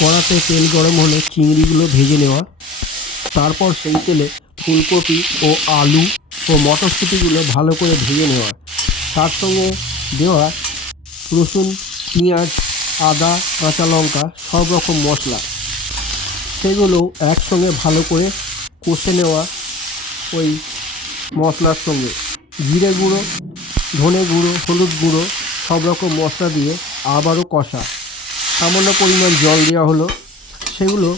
কড়াতে তেল গরম হলে চিংড়িগুলো ভেজে নেওয়া। তারপর সেই তেলে ফুলকপি ও আলু ও মটরশুঁটিগুলো ভালো করে ভেজে নেওয়া। তার সঙ্গে দেওয়া রসুন, পেঁয়াজ, আদা, কাঁচা লঙ্কা, সব রকম মশলা। সেগুলো একসঙ্গে ভালো করে কষে নেওয়া ওই মশলার সঙ্গে। জিরে গুঁড়ো, ধনে গুঁড়ো, হলুদ গুঁড়ো, সব রকম মশলা দিয়ে আবারও কষা। সামান্য পরিমাণ জল দেওয়া হলো। সেগুলো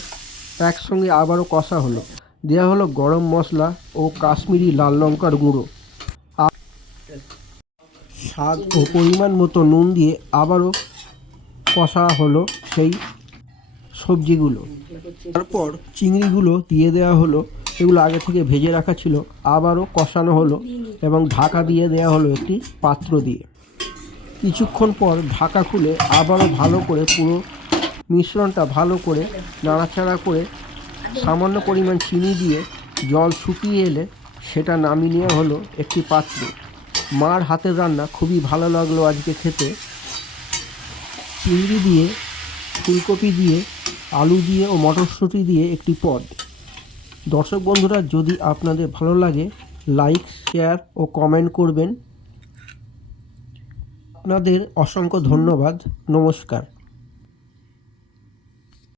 একসঙ্গে আবারও কষা হলো। দেওয়া হলো গরম মশলা ও কাশ্মীরি লাল লঙ্কার গুঁড়ো। স্বাদ ও পরিমাণ মতো নুন দিয়ে আবারও কষা হলো সেই সবজিগুলো। তারপর চিংড়িগুলো দিয়ে দেওয়া হলো। এগুলো আগে থেকে ভেজে রাখা ছিল। আবারও কষানো হলো এবং ঢাকা দিয়ে দেওয়া হলো একটি পাত্র দিয়ে। কিছুক্ষণ পর ঢাকা খুলে আবারও ভালো করে পুরো মিশ্রণটা ভালো করে নাড়াচাড়া করে সামান্য পরিমাণ চিনি দিয়ে জল শুকিয়ে এলে সেটা নামিয়ে নেওয়া হলো একটি পাত্রে। মার হাতের রান্না খুবই ভালো লাগল আজকে খেতে। চিংড়ি দিয়ে, ফুলকপি দিয়ে, আলু দিয়ে ও মটরশুঁটি দিয়ে একটি পদ। দর্শক বন্ধুরা, যদি আপনাদের ভালো লাগে, লাইক, শেয়ার ও কমেন্ট করবেন। আপনাদের অসংখ্য ধন্যবাদ। নমস্কার।